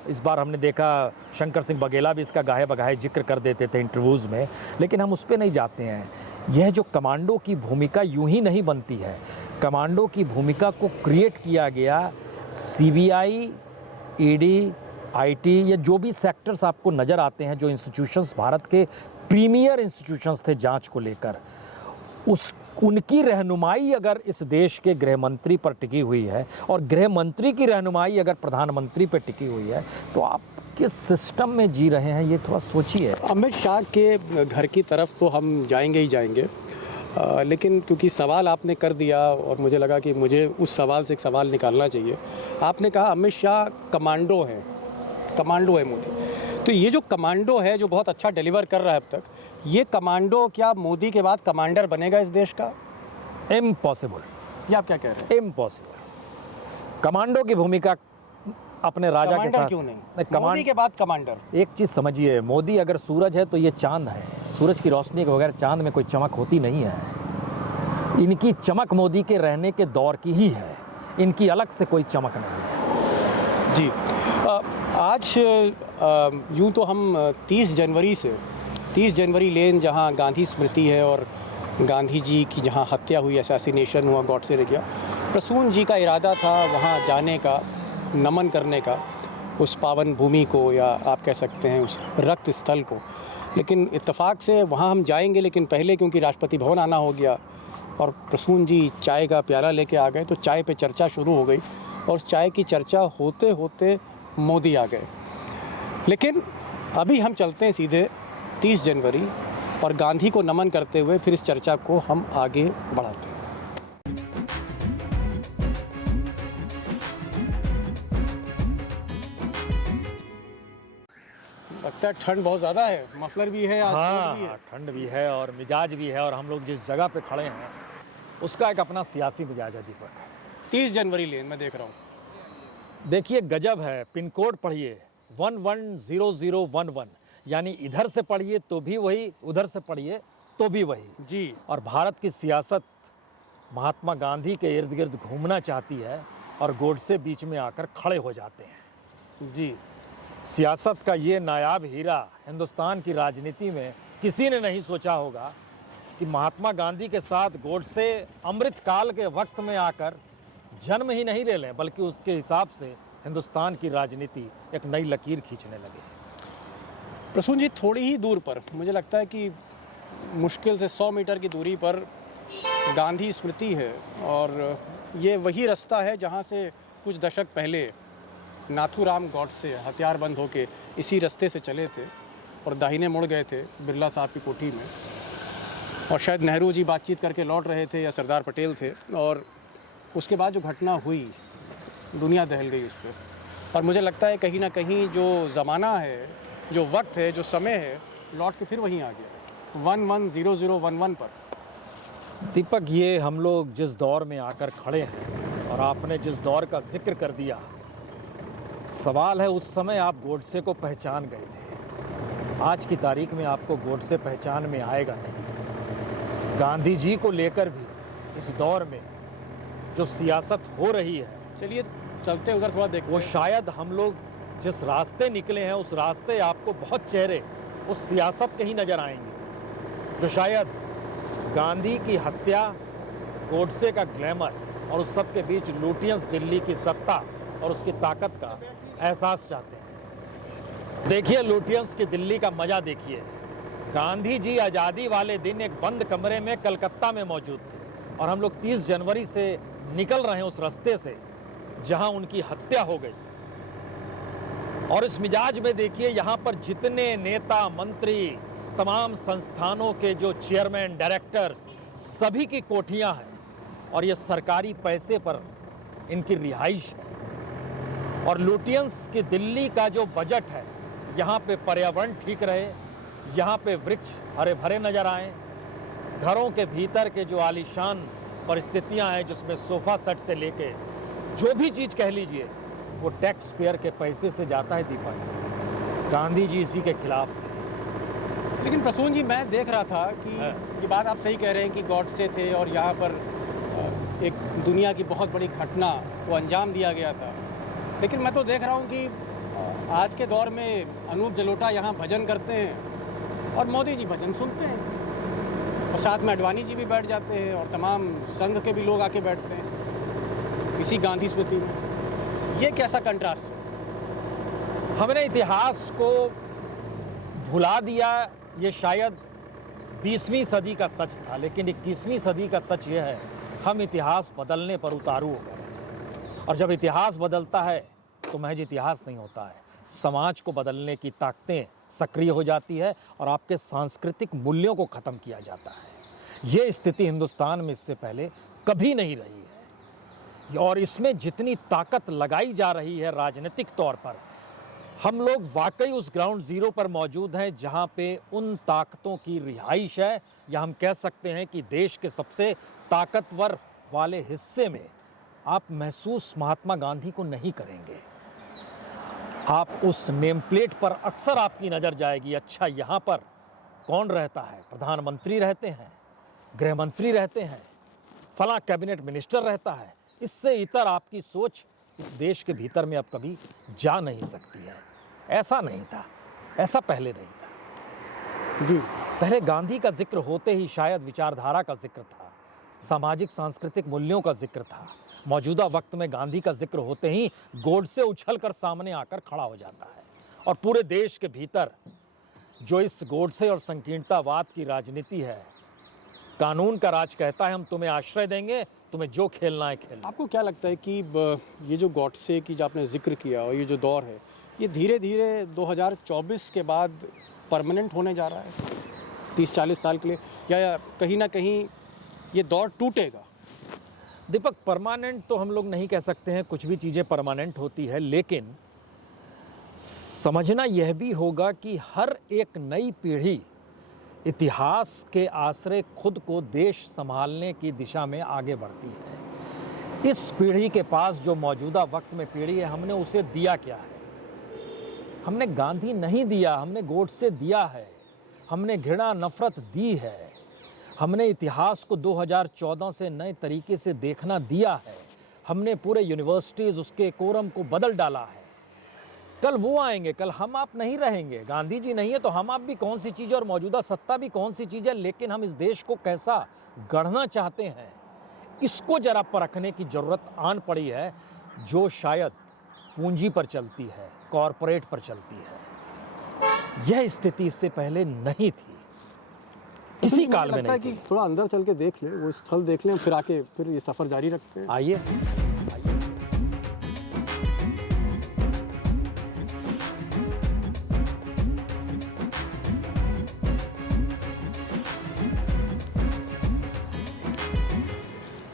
इस बार हमने देखा शंकर सिंह बघेला भी इसका गाहे बगाहे जिक्र कर देते थे इंटरव्यूज़ में, लेकिन हम उस पर नहीं जाते हैं। यह जो कमांडो की भूमिका यूं ही नहीं बनती है, कमांडो की भूमिका को क्रिएट किया गया सीबीआई, ईडी, आईटी, या जो भी सेक्टर्स आपको नज़र आते हैं, जो इंस्टीट्यूशंस भारत के प्रीमियर इंस्टीट्यूशंस थे जांच को लेकर, उनकी रहनुमाई अगर इस देश के गृह मंत्री पर टिकी हुई है और गृह मंत्री की रहनुमाई अगर प्रधानमंत्री पर टिकी हुई है, तो आप किस सिस्टम में जी रहे हैं, ये थोड़ा सोचिए। अमित शाह के घर की तरफ तो हम जाएंगे ही जाएंगे, लेकिन क्योंकि सवाल आपने कर दिया और मुझे लगा कि मुझे उस सवाल से एक सवाल निकालना चाहिए। आपने कहा अमित शाह कमांडो है मोदी, तो ये जो कमांडो है जो बहुत अच्छा डिलीवर कर रहा है अब तक, ये कमांडो क्या मोदी के बाद कमांडर बनेगा इस देश का? इम्पॉसिबल। ये आप क्या कह रहे हैं? इम्पॉसिबल। कमांडो की भूमिका अपने राजा के साथ क्यों नहीं? मोदी के बाद कमांडर। एक चीज़ समझिए, मोदी अगर सूरज है तो ये चांद है। सूरज की रोशनी के बगैर चांद में कोई चमक होती नहीं है। इनकी चमक मोदी के रहने के दौर की ही है, इनकी अलग से कोई चमक नहीं है। जी, आज यूँ तो हम 30 जनवरी लेन, जहाँ गांधी स्मृति है और गांधी जी की जहाँ हत्या हुई, असैसिनेशन हुआ गॉडसे ने किया, प्रसून जी का इरादा था वहाँ जाने का, नमन करने का उस पावन भूमि को, या आप कह सकते हैं उस रक्त स्थल को। लेकिन इत्तेफाक से वहाँ हम जाएंगे, लेकिन पहले क्योंकि राष्ट्रपति भवन आना हो गया और प्रसून जी चाय का प्याला लेके आ गए, तो चाय पे चर्चा शुरू हो गई, और चाय की चर्चा होते होते मोदी आ गए। लेकिन अभी हम चलते हैं सीधे 30 जनवरी और गांधी को नमन करते हुए फिर इस चर्चा को हम आगे बढ़ाते हैं। लगता है ठंड बहुत ज़्यादा है, मफलर भी है, आज हाँ, भी है। ठंड भी है और मिजाज भी है, और हम लोग जिस जगह पे खड़े हैं उसका एक अपना सियासी मिजाज है दीपक। 30 जनवरी लेन मैं देख रहा हूँ। देखिए गजब है, पिन कोड पढ़िए 110011, यानी इधर से पढ़िए तो भी वही, उधर से पढ़िए तो भी वही। जी, और भारत की सियासत महात्मा गांधी के इर्द गिर्द घूमना चाहती है और गोडसे बीच में आकर खड़े हो जाते हैं। जी। सियासत का ये नायाब हीरा हिंदुस्तान की राजनीति में किसी ने नहीं सोचा होगा कि महात्मा गांधी के साथ गोडसे अमृत काल के वक्त में आकर जन्म ही नहीं ले लें, बल्कि उसके हिसाब से हिंदुस्तान की राजनीति एक नई लकीर खींचने लगे। प्रसून जी, थोड़ी ही दूर पर मुझे लगता है कि मुश्किल से 100 मीटर की दूरी पर गांधी स्मृति है, और ये वही रास्ता है जहाँ से कुछ दशक पहले नाथूराम गॉडसे हथियारबंद होके इसी रास्ते से चले थे और दाहिने मुड़ गए थे बिरला साहब की कोठी में, और शायद नेहरू जी बातचीत करके लौट रहे थे या सरदार पटेल थे, और उसके बाद जो घटना हुई दुनिया दहल गई उस पर। और मुझे लगता है कहीं ना कहीं जो ज़माना है, जो वक्त है, जो समय है, लौट के फिर वहीं आ गया 110011 पर। दीपक, ये हम लोग जिस दौर में आकर खड़े हैं और आपने जिस दौर का जिक्र कर दिया, सवाल है उस समय आप गोडसे को पहचान गए थे, आज की तारीख में आपको गोडसे पहचान में आएगा नहीं। गांधी जी को लेकर भी इस दौर में जो सियासत हो रही है, चलिए चलते उधर थोड़ा देखते वो हैं। शायद हम लोग जिस रास्ते निकले हैं उस रास्ते आपको बहुत चेहरे उस सियासत के ही नज़र आएंगे जो शायद गांधी की हत्या, गोडसे का ग्लैमर और उस सब के बीच लुटियंस दिल्ली की सत्ता और उसकी ताकत का एहसास चाहते हैं। देखिए, लुटियंस की दिल्ली का मजा देखिए। गांधी जी आज़ादी वाले दिन एक बंद कमरे में कलकत्ता में मौजूद थे और हम लोग 30 जनवरी से निकल रहे हैं उस रास्ते से जहां उनकी हत्या हो गई। और इस मिजाज में देखिए, यहाँ पर जितने नेता, मंत्री, तमाम संस्थानों के जो चेयरमैन, डायरेक्टर्स, सभी की कोठियां हैं और ये सरकारी पैसे पर इनकी रिहाइश है। और लुटियंस की दिल्ली का जो बजट है, यहाँ पे पर्यावरण ठीक रहे, यहाँ पे वृक्ष हरे भरे नजर आए, घरों के भीतर के जो आलीशान परिस्थितियाँ हैं जिसमें सोफा सेट से लेके जो भी चीज़ कह लीजिए वो टैक्स पेयर के पैसे से जाता है। दीपक, गांधी जी इसी के खिलाफ थे। लेकिन प्रसून जी, मैं देख रहा था कि ये बात आप सही कह रहे हैं कि गॉडसे थे और यहाँ पर एक दुनिया की बहुत बड़ी घटना को अंजाम दिया गया था, लेकिन मैं तो देख रहा हूँ कि आज के दौर में अनूप जलोटा यहाँ भजन करते हैं और मोदी जी भजन सुनते हैं, और साथ में अडवाणी जी भी बैठ जाते हैं और तमाम संघ के भी लोग आके बैठते हैं इसी गांधी स्मृति में। ये कैसा कंट्रास्ट है? हमने इतिहास को भुला दिया, ये शायद 20वीं सदी का सच था, लेकिन 21वीं सदी का सच ये है हम इतिहास बदलने पर उतारू हो गए। और जब इतिहास बदलता है तो महज इतिहास नहीं होता है, समाज को बदलने की ताकतें सक्रिय हो जाती है और आपके सांस्कृतिक मूल्यों को ख़त्म किया जाता है। ये स्थिति हिंदुस्तान में इससे पहले कभी नहीं रही है, और इसमें जितनी ताकत लगाई जा रही है राजनीतिक तौर पर, हम लोग वाकई उस ग्राउंड ज़ीरो पर मौजूद हैं जहां पे उन ताकतों की रिहाइश है, या हम कह सकते हैं कि देश के सबसे ताकतवर वाले हिस्से में आप महसूस महात्मा गांधी को नहीं करेंगे। आप उस नेम प्लेट पर अक्सर आपकी नज़र जाएगी, अच्छा यहाँ पर कौन रहता है, प्रधानमंत्री रहते हैं, गृह मंत्री रहते हैं, फला कैबिनेट मिनिस्टर रहता है। इससे इतर आपकी सोच इस देश के भीतर में अब कभी जा नहीं सकती है। ऐसा नहीं था, ऐसा पहले नहीं था जी। पहले गांधी का जिक्र होते ही शायद विचारधारा का जिक्र था, सामाजिक सांस्कृतिक मूल्यों का जिक्र था। मौजूदा वक्त में गांधी का जिक्र होते ही गोडसे उछलकर सामने आकर खड़ा हो जाता है, और पूरे देश के भीतर जो इस गोडसे और संकीर्णतावाद की राजनीति है, कानून का राज कहता है हम तुम्हें आश्रय देंगे, तुम्हें जो खेलना है खेलना। आपको क्या लगता है कि ये जो गॉडसे की जो आपने जिक्र किया और ये जो दौर है, ये धीरे धीरे 2024 के बाद परमानेंट होने जा रहा है 30-40 साल के लिए, या कहीं ना कहीं ये दौर टूटेगा? दीपक, परमानेंट तो हम लोग नहीं कह सकते हैं, कुछ भी चीज़ें परमानेंट होती है, लेकिन समझना यह भी होगा कि हर एक नई पीढ़ी इतिहास के आश्रय खुद को देश संभालने की दिशा में आगे बढ़ती है। इस पीढ़ी के पास जो मौजूदा वक्त में पीढ़ी है, हमने उसे दिया क्या है? हमने गांधी नहीं दिया, हमने गोडसे दिया है, हमने घृणा नफरत दी है, हमने इतिहास को 2014 से नए तरीके से देखना दिया है। हमने पूरे यूनिवर्सिटीज़ उसके कोरम को बदल डाला है। कल वो आएंगे, कल हम आप नहीं रहेंगे। गांधी जी नहीं है तो हम आप भी कौन सी चीज़ है और मौजूदा सत्ता भी कौन सी चीज़ है, लेकिन हम इस देश को कैसा गढ़ना चाहते हैं इसको जरा परखने की ज़रूरत आन पड़ी है, जो शायद पूंजी पर चलती है, कॉरपोरेट पर चलती है। यह स्थिति इससे पहले नहीं थी, किसी मुझे काल में लगता है नहीं कि थी। थोड़ा अंदर चल के देख ले, वो स्थल देख लें, फिर आके फिर ये सफ़र जारी रखते हैं। आइए।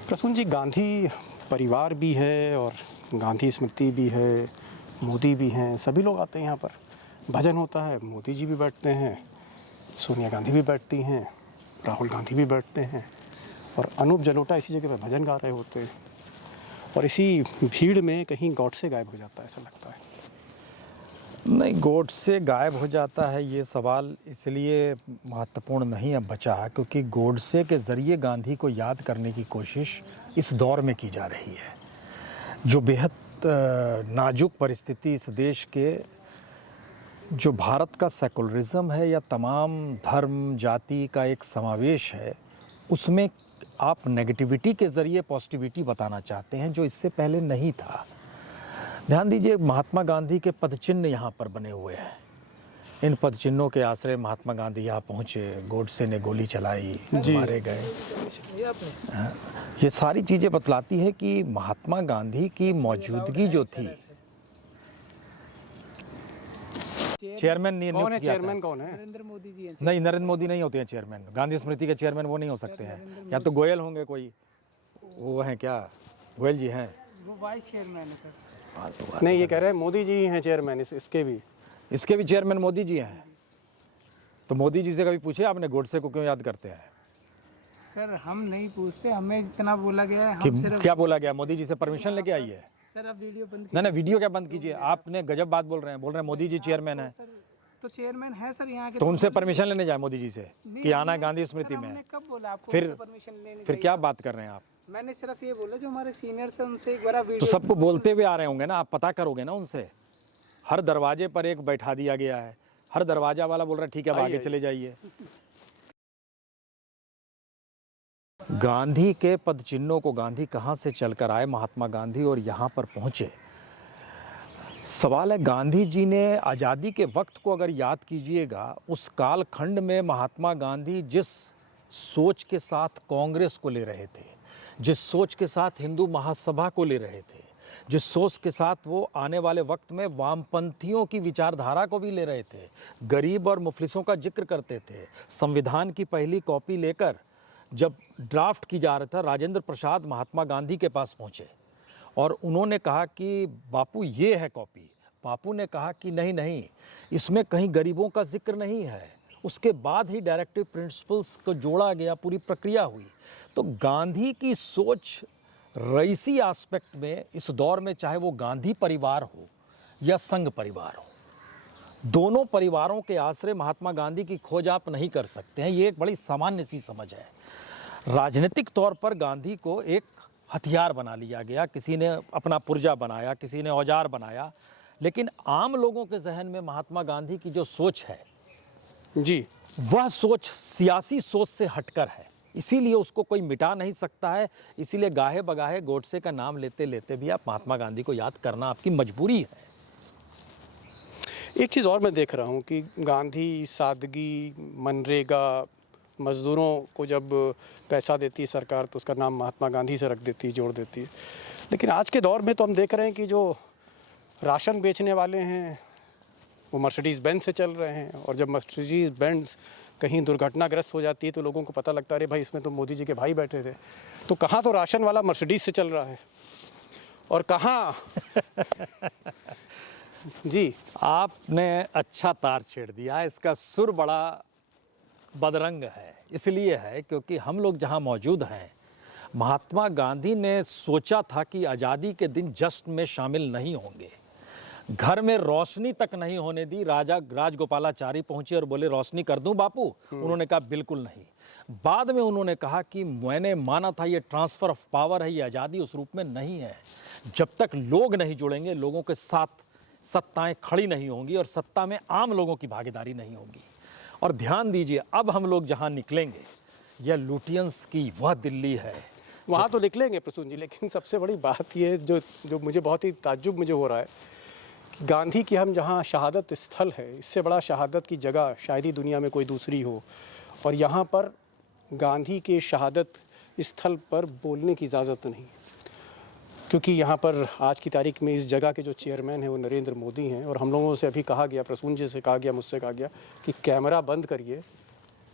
प्रसून जी, गांधी परिवार भी है और गांधी स्मृति भी है, मोदी भी हैं, सभी लोग आते हैं यहाँ पर। भजन होता है, मोदी जी भी बैठते हैं, सोनिया गांधी भी बैठती हैं, राहुल गांधी भी बैठते हैं और अनूप जलोटा इसी जगह पर भजन गा रहे होते हैं। और इसी भीड़ में कहीं गॉडसे गायब हो जाता है, ऐसा लगता है। नहीं, गोडसे गायब हो जाता है ये सवाल इसलिए महत्वपूर्ण नहीं अब बचा क्योंकि गोडसे के ज़रिए गांधी को याद करने की कोशिश इस दौर में की जा रही है, जो बेहद नाजुक परिस्थिति इस देश के, जो भारत का सेकुलरिज्म है या तमाम धर्म जाति का एक समावेश है, उसमें आप नेगेटिविटी के ज़रिए पॉजिटिविटी बताना चाहते हैं, जो इससे पहले नहीं था। ध्यान दीजिए, महात्मा गांधी के पदचिन्ह यहाँ पर बने हुए हैं। इन पदचिन्हों के आश्रय महात्मा गांधी यहाँ पहुँचे, गोडसे ने गोली चलाई, मारे गए। ये सारी चीज़ें बतलाती है कि महात्मा गांधी की मौजूदगी जो थी। चेयरमैन कौन है चेयरमैन, कौन है? नरेंद्र मोदी जी हैं। नहीं, नरेंद्र मोदी नहीं होते हैं चेयरमैन। गांधी स्मृति के चेयरमैन वो नहीं हो सकते हैं, या तो गोयल होंगे कोई, वो हैं क्या, गोयल जी हैं। वो वाइस चेयरमैन है सर। नहीं, ये कह रहे हैं मोदी जी हैं चेयरमैन, इसके भी चेयरमैन मोदी जी हैं। तो मोदी जी से कभी पूछे आपने गोडसे को क्यों याद करते हैं? सर हम नहीं पूछते, हमें इतना बोला गया है, कि हम सिर्फ क्या बोला गया? मोदी जी से परमिशन लेके आई है? सर आप वीडियो बंद नहीं, वीडियो क्या बंद कीजिए, आपने गजब बात बोल रहे हैं मोदी जी चेयरमैन है। सर तो चेयरमैन है सर यहाँ के। तो उनसे परमिशन लेने जाए मोदी जी से कि आना है गांधी स्मृति में। हमने कब बोला आपको फिर परमिशन लेने? फिर क्या बात कर रहे हैं आप? मैंने सिर्फ ये बोला जो हमारे सीनियर्स हैं उनसे एक बार तो वीडियो। सबको बोलते हुए आ रहे होंगे ना, आप पता करोगे ना उनसे। हर दरवाजे पर एक बैठा दिया गया है, हर दरवाजा वाला बोल रहा है ठीक है अब आगे चले जाइए। गांधी के पद चिन्हों को, गांधी कहाँ से चलकर आए महात्मा गांधी और यहाँ पर पहुँचे? सवाल है, गांधी जी ने आज़ादी के वक्त को अगर याद कीजिएगा, उस कालखंड में महात्मा गांधी जिस सोच के साथ कांग्रेस को ले रहे थे, जिस सोच के साथ हिंदू महासभा को ले रहे थे, जिस सोच के साथ वो आने वाले वक्त में वामपंथियों की विचारधारा को भी ले रहे थे, गरीब और मुफलिसों का जिक्र करते थे, संविधान की पहली कॉपी लेकर जब ड्राफ्ट की जा रहा था, राजेंद्र प्रसाद महात्मा गांधी के पास पहुँचे और उन्होंने कहा कि बापू ये है कॉपी। बापू ने कहा कि नहीं नहीं, इसमें कहीं गरीबों का जिक्र नहीं है। उसके बाद ही डायरेक्टिव प्रिंसिपल्स को जोड़ा गया, पूरी प्रक्रिया हुई। तो गांधी की सोच रईसी एस्पेक्ट में इस दौर में, चाहे वो गांधी परिवार हो या संघ परिवार हो, दोनों परिवारों के आश्रय महात्मा गांधी की खोज आप नहीं कर सकते हैं। ये एक बड़ी सामान्य सी समझ है। राजनीतिक तौर पर गांधी को एक हथियार बना लिया गया, किसी ने अपना पुर्जा बनाया, किसी ने औजार बनाया, लेकिन आम लोगों के जहन में महात्मा गांधी की जो सोच है जी, वह सोच सियासी सोच से हटकर है, इसीलिए उसको कोई मिटा नहीं सकता है। इसीलिए गाहे बगाहे गोडसे का नाम लेते लेते भी आप महात्मा गांधी को याद करना आपकी मजबूरी है। एक चीज़ और मैं देख रहा हूँ कि गांधी, सादगी, मनरेगा, मज़दूरों को जब पैसा देती है सरकार तो उसका नाम महात्मा गांधी से रख देती है, जोड़ देती है। लेकिन आज के दौर में तो हम देख रहे हैं कि जो राशन बेचने वाले हैं वो मर्सिडीज़ बेंज से चल रहे हैं, और जब मर्सिडीज़ बेंज कहीं दुर्घटनाग्रस्त हो जाती है तो लोगों को पता लगता है अरे भाई इसमें तो मोदी जी के भाई बैठे थे। तो कहाँ तो राशन वाला मर्सिडीज़ से चल रहा है और कहाँ जी, आपने अच्छा तार छेड़ दिया। इसका सुर बड़ा बदरंग है, इसलिए है क्योंकि हम लोग जहां मौजूद हैं, महात्मा गांधी ने सोचा था कि आज़ादी के दिन जश्न में शामिल नहीं होंगे। घर में रोशनी तक नहीं होने दी। राजा राजगोपालाचारी पहुंचे और बोले रोशनी कर दूं बापू। उन्होंने कहा बिल्कुल नहीं। बाद में उन्होंने कहा कि मैंने माना था ये ट्रांसफर ऑफ पावर है, ये आज़ादी उस रूप में नहीं है। जब तक लोग नहीं जुड़ेंगे, लोगों के साथ सत्ताएं खड़ी नहीं होंगी और सत्ता में आम लोगों की भागीदारी नहीं होगी। और ध्यान दीजिए, अब हम लोग जहां निकलेंगे, यह लुटियंस की वह दिल्ली है। वहाँ तो निकलेंगे प्रसून जी, लेकिन सबसे बड़ी बात ये जो मुझे बहुत ही ताज्जुब मुझे हो रहा है कि गांधी की हम जहाँ शहादत स्थल है, इससे बड़ा शहादत की जगह शायद ही दुनिया में कोई दूसरी हो, और यहाँ पर गांधी के शहादत स्थल पर बोलने की इजाज़त नहीं, क्योंकि यहाँ पर आज की तारीख में इस जगह के जो चेयरमैन हैं वो नरेंद्र मोदी हैं। और हम लोगों से अभी कहा गया, प्रसून जी से कहा गया, मुझसे कहा गया कि कैमरा बंद करिए,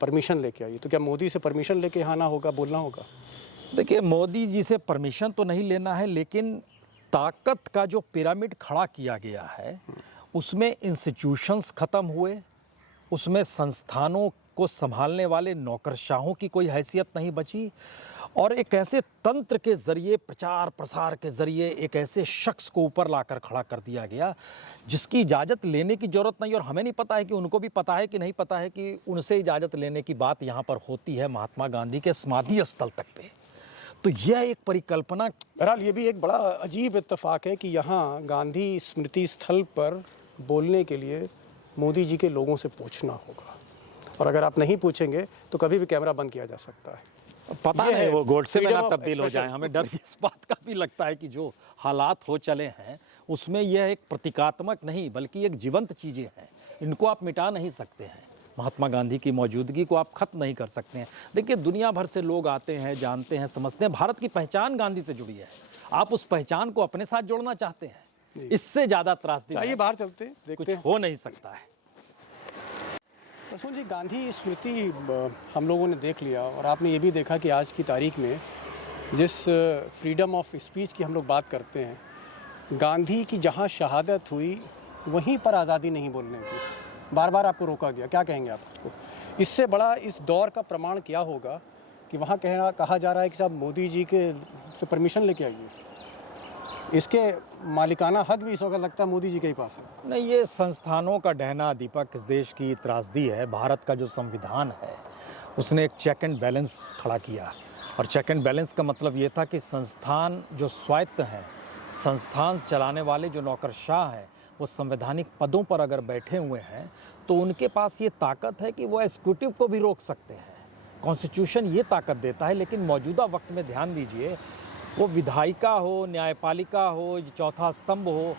परमिशन लेके आइए। तो क्या मोदी से परमिशन लेके यहाँ आना होगा, बोलना होगा? देखिए, मोदी जी से परमिशन तो नहीं लेना है, लेकिन ताकत का जो पिरामिड खड़ा किया गया है उसमें इंस्टीट्यूशंस खत्म हुए, उसमें संस्थानों को संभालने वाले नौकरशाहों की कोई हैसियत नहीं बची, और एक ऐसे तंत्र के जरिए, प्रचार प्रसार के जरिए एक ऐसे शख्स को ऊपर लाकर खड़ा कर दिया गया जिसकी इजाज़त लेने की ज़रूरत नहीं। और हमें नहीं पता है कि उनको भी पता है कि नहीं पता है कि उनसे इजाज़त लेने की बात यहाँ पर होती है महात्मा गांधी के समाधि स्थल तक पे। तो यह एक परिकल्पना। बहरहाल ये भी एक बड़ा अजीब इत्तेफाक है कि यहाँ गांधी स्मृति स्थल पर बोलने के लिए मोदी जी के लोगों से पूछना होगा, और अगर आप नहीं पूछेंगे तो कभी भी कैमरा बंद किया जा सकता है। पता ये नहीं है वो गोडसे में freedom ना of तब्दील हो जाए। expression। हमें डर इस बात का भी लगता है कि जो हालात हो चले हैं उसमें यह एक प्रतीकात्मक नहीं बल्कि एक जीवंत चीज़ें हैं। इनको आप मिटा नहीं सकते हैं। महात्मा गांधी की मौजूदगी को आप खत्म नहीं कर सकते हैं। देखिए, दुनिया भर से लोग आते हैं, जानते हैं, समझते हैं। भारत की पहचान गांधी से जुड़ी है। आप उस पहचान को अपने साथ जोड़ना चाहते हैं, इससे ज़्यादा त्रासदी आइए बाहर चलते हैं, देखते कुछ हैं। हो नहीं सकता है। प्रसून जी, गांधी स्मृति हम लोगों ने देख लिया, और आपने ये भी देखा कि आज की तारीख में जिस फ्रीडम ऑफ स्पीच की हम लोग बात करते हैं, गांधी की जहाँ शहादत हुई वहीं पर आज़ादी नहीं बोलने की, बार बार आपको रोका गया। क्या कहेंगे आप उसको? इससे बड़ा इस दौर का प्रमाण क्या होगा कि वहाँ कहा जा रहा है कि साहब मोदी जी के से परमिशन लेके आइए? इसके मालिकाना हक भी इस वक्त लगता है मोदी जी के ही पास है। नहीं, ये संस्थानों का डहना दीपक इस देश की त्रासदी है। भारत का जो संविधान है उसने एक चेक एंड बैलेंस खड़ा किया, और चेक एंड बैलेंस का मतलब ये था कि संस्थान जो स्वायत्त हैं, संस्थान चलाने वाले जो नौकरशाह हैं, वो संवैधानिक पदों पर अगर बैठे हुए हैं तो उनके पास ये ताकत है कि वो एग्जीक्यूटिव को भी रोक सकते हैं। कॉन्स्टिट्यूशन ये ताकत देता है। लेकिन मौजूदा वक्त में ध्यान दीजिए, वो विधायिका हो, न्यायपालिका हो, चौथा स्तंभ हो,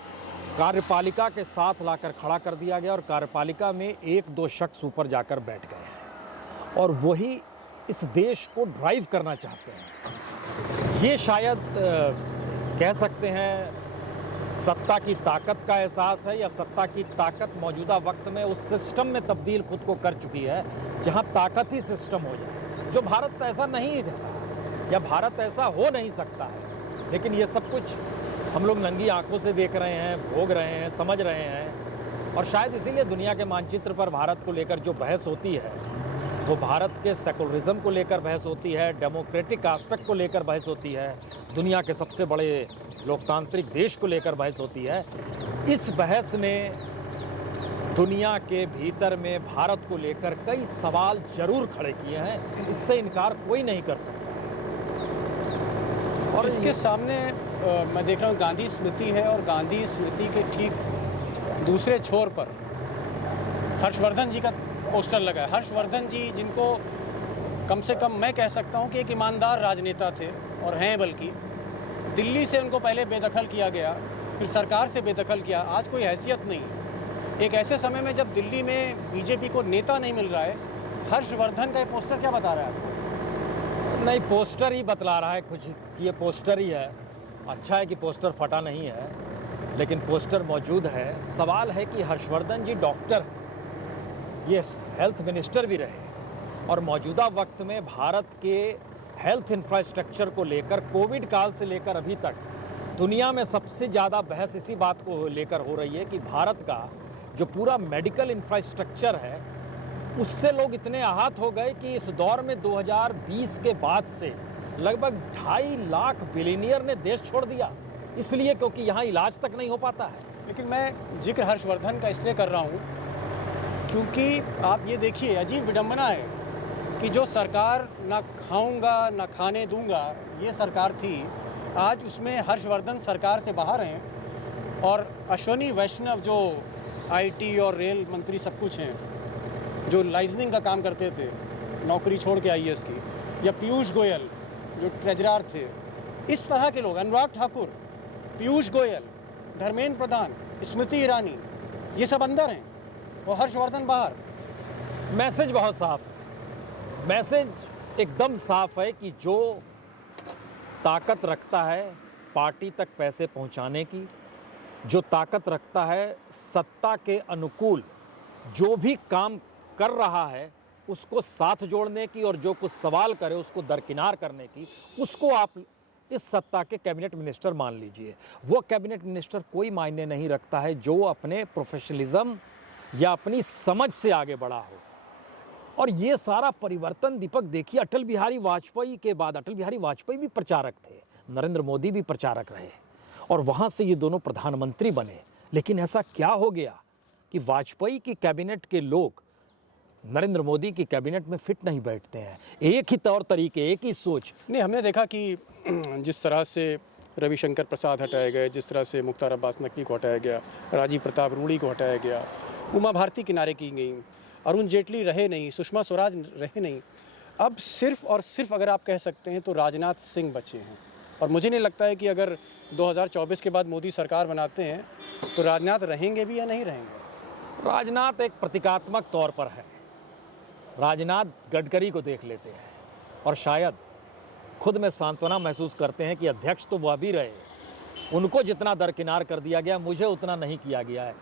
कार्यपालिका के साथ लाकर खड़ा कर दिया गया, और कार्यपालिका में एक दो शख्स ऊपर जाकर बैठ गए हैं, और वही इस देश को ड्राइव करना चाहते हैं। ये शायद कह सकते हैं सत्ता की ताकत का एहसास है, या सत्ता की ताकत मौजूदा वक्त में उस सिस्टम में तब्दील खुद को कर चुकी है जहां ताकत ही सिस्टम हो जाए, जो भारत ऐसा नहीं देता या भारत ऐसा हो नहीं सकता है। लेकिन ये सब कुछ हम लोग नंगी आंखों से देख रहे हैं, भोग रहे हैं, समझ रहे हैं, और शायद इसीलिए दुनिया के मानचित्र पर भारत को लेकर जो बहस होती है वो भारत के सेकुलरिज्म को लेकर बहस होती है, डेमोक्रेटिक एस्पेक्ट को लेकर बहस होती है, दुनिया के सबसे बड़े लोकतांत्रिक देश को लेकर बहस होती है। इस बहस ने दुनिया के भीतर में भारत को लेकर कई सवाल जरूर खड़े किए हैं, इससे इनकार कोई नहीं कर सकता। और इसके सामने मैं देख रहा हूँ गांधी स्मृति है, और गांधी स्मृति के ठीक दूसरे छोर पर हर्षवर्धन जी का पोस्टर लगा है। हर्षवर्धन जी, जिनको कम से कम मैं कह सकता हूँ कि एक ईमानदार राजनेता थे और हैं, बल्कि दिल्ली से उनको पहले बेदखल किया गया, फिर सरकार से बेदखल किया, आज कोई हैसियत नहीं। एक ऐसे समय में जब दिल्ली में बीजेपी को नेता नहीं मिल रहा है, हर्षवर्धन का ये पोस्टर क्या बता रहा है आपको? नहीं, पोस्टर ही बतला रहा है कुछ कि ये पोस्टर ही है। अच्छा है कि पोस्टर फटा नहीं है, लेकिन पोस्टर मौजूद है। सवाल है कि हर्षवर्धन जी डॉक्टर हैं, ये हेल्थ मिनिस्टर भी रहे, और मौजूदा वक्त में भारत के हेल्थ इंफ्रास्ट्रक्चर को लेकर कोविड काल से लेकर अभी तक दुनिया में सबसे ज़्यादा बहस इसी बात को लेकर हो रही है कि भारत का जो पूरा मेडिकल इंफ्रास्ट्रक्चर है उससे लोग इतने आहत हो गए कि इस दौर में 2020 के बाद से लगभग 2.5 लाख बिलियनियर ने देश छोड़ दिया, इसलिए क्योंकि यहाँ इलाज तक नहीं हो पाता है। लेकिन मैं जिक्र हर्षवर्धन का इसलिए कर रहा हूँ क्योंकि आप ये देखिए, अजीब विडंबना है कि जो सरकार ना खाऊंगा ना खाने दूंगा ये सरकार थी, आज उसमें हर्षवर्धन सरकार से बाहर हैं और अश्वनी वैष्णव जो आईटी और रेल मंत्री सब कुछ हैं, जो लाइजनिंग का काम करते थे नौकरी छोड़ के आईएएस की, या पीयूष गोयल जो ट्रेजरर थे, इस तरह के लोग, अनुराग ठाकुर, पीयूष गोयल, धर्मेंद्र प्रधान, स्मृति ईरानी, ये सब अंदर हैं और हर्षवर्धन बाहर। मैसेज बहुत साफ है, मैसेज एकदम साफ है कि जो ताकत रखता है पार्टी तक पैसे पहुंचाने की, जो ताकत रखता है सत्ता के अनुकूल जो भी काम कर रहा है उसको साथ जोड़ने की, और जो कुछ सवाल करे उसको दरकिनार करने की, उसको आप इस सत्ता के कैबिनेट मिनिस्टर मान लीजिए। वो कैबिनेट मिनिस्टर कोई मायने नहीं रखता है जो अपने प्रोफेशनलिज्म या अपनी समझ से आगे बढ़ा हो। और ये सारा परिवर्तन दीपक देखिए, अटल बिहारी वाजपेयी के बाद, अटल बिहारी वाजपेयी भी प्रचारक थे, नरेंद्र मोदी भी प्रचारक रहे और वहाँ से ये दोनों प्रधानमंत्री बने। लेकिन ऐसा क्या हो गया कि वाजपेयी की कैबिनेट के लोग नरेंद्र मोदी की कैबिनेट में फिट नहीं बैठते हैं। एक ही तौर तरीके, एक ही सोच। नहीं, हमने देखा कि जिस तरह से रविशंकर प्रसाद हटाए गए, जिस तरह से मुख्तार अब्बास नकवी को हटाया गया, राजीव प्रताप रूड़ी को हटाया गया, उमा भारती किनारे की गई, अरुण जेटली रहे नहीं, सुषमा स्वराज रहे नहीं, अब सिर्फ और सिर्फ अगर आप कह सकते हैं तो राजनाथ सिंह बचे हैं। और मुझे नहीं लगता है कि अगर 2024 के बाद मोदी सरकार बनाते हैं तो राजनाथ रहेंगे भी या नहीं रहेंगे। राजनाथ एक प्रतीकात्मक तौर पर है। राजनाथ गडकरी को देख लेते हैं और शायद खुद में सांत्वना महसूस करते हैं कि अध्यक्ष तो वह भी रहे, उनको जितना दरकिनार कर दिया गया मुझे उतना नहीं किया गया है।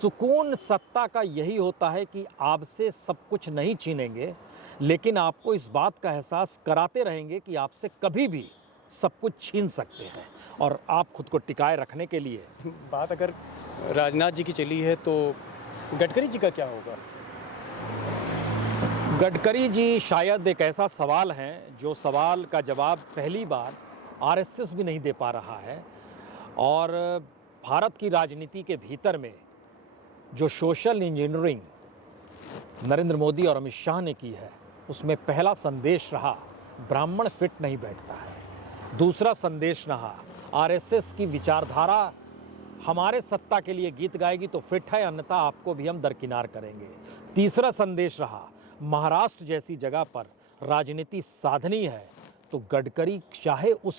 सुकून सत्ता का यही होता है कि आपसे सब कुछ नहीं छीनेंगे, लेकिन आपको इस बात का एहसास कराते रहेंगे कि आपसे कभी भी सब कुछ छीन सकते हैं, और आप खुद को टिकाए रखने के लिए। बात अगर राजनाथ जी की चली है तो गडकरी जी का क्या होगा? गडकरी जी शायद एक ऐसा सवाल है जो सवाल का जवाब पहली बार आरएसएस भी नहीं दे पा रहा है, और भारत की राजनीति के भीतर में जो सोशल इंजीनियरिंग नरेंद्र मोदी और अमित शाह ने की है उसमें पहला संदेश रहा ब्राह्मण फिट नहीं बैठता है। दूसरा संदेश रहा आरएसएस की विचारधारा हमारे सत्ता के लिए गीत गाएगी तो फिट है, अन्यथा आपको भी हम दरकिनार करेंगे। तीसरा संदेश रहा महाराष्ट्र जैसी जगह पर राजनीति साधनी है तो गडकरी चाहे उस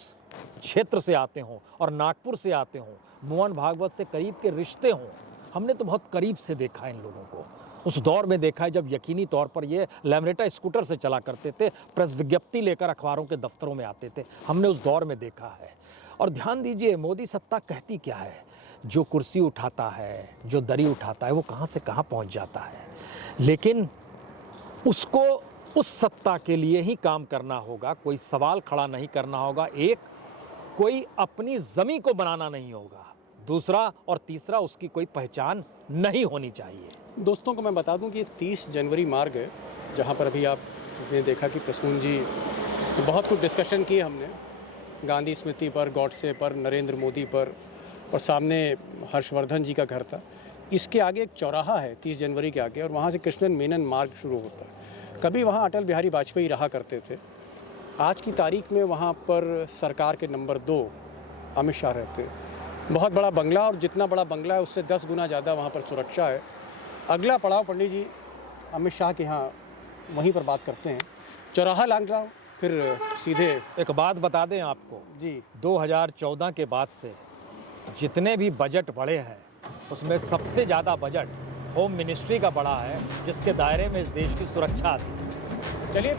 क्षेत्र से आते हों और नागपुर से आते हों, मोहन भागवत से करीब के रिश्ते हों, हमने तो बहुत करीब से देखा है इन लोगों को। उस दौर में देखा है जब यकीनी तौर पर ये लैमरेटा स्कूटर से चला करते थे, प्रेस विज्ञप्ति लेकर अखबारों के दफ्तरों में आते थे, हमने उस दौर में देखा है। और ध्यान दीजिए मोदी सत्ता कहती क्या है, जो कुर्सी उठाता है, जो दरी उठाता है, वो कहाँ से कहाँ पहुँच जाता है, लेकिन उसको उस सत्ता के लिए ही काम करना होगा, कोई सवाल खड़ा नहीं करना होगा, एक कोई अपनी ज़मीं को बनाना नहीं होगा, दूसरा और तीसरा उसकी कोई पहचान नहीं होनी चाहिए। दोस्तों को मैं बता दूं कि 30 जनवरी मार्ग है जहां पर अभी आपने देखा कि प्रसून जी बहुत कुछ डिस्कशन किए हमने, गांधी स्मृति पर, गॉडसे पर, नरेंद्र मोदी पर, और सामने हर्षवर्धन जी का घर था। इसके आगे एक चौराहा है 30 जनवरी के आगे, और वहाँ से कृष्णन मेनन मार्ग शुरू होता है। कभी वहाँ अटल बिहारी वाजपेयी रहा करते थे, आज की तारीख में वहाँ पर सरकार के नंबर 2 अमित शाह रहते। बहुत बड़ा बंगला, और जितना बड़ा बंगला है उससे 10 गुना ज़्यादा वहाँ पर सुरक्षा है। अगला पड़ाव पंडित जी अमित शाह के यहाँ वहीं पर बात करते हैं, चौराहा लांघा, फिर सीधे। एक बात बता दें आपको जी, 2014 के बाद से जितने भी बजट बढ़े हैं उसमें सबसे ज़्यादा बजट होम मिनिस्ट्री का बढ़ा है, जिसके दायरे में इस देश की सुरक्षा आती है। चलिए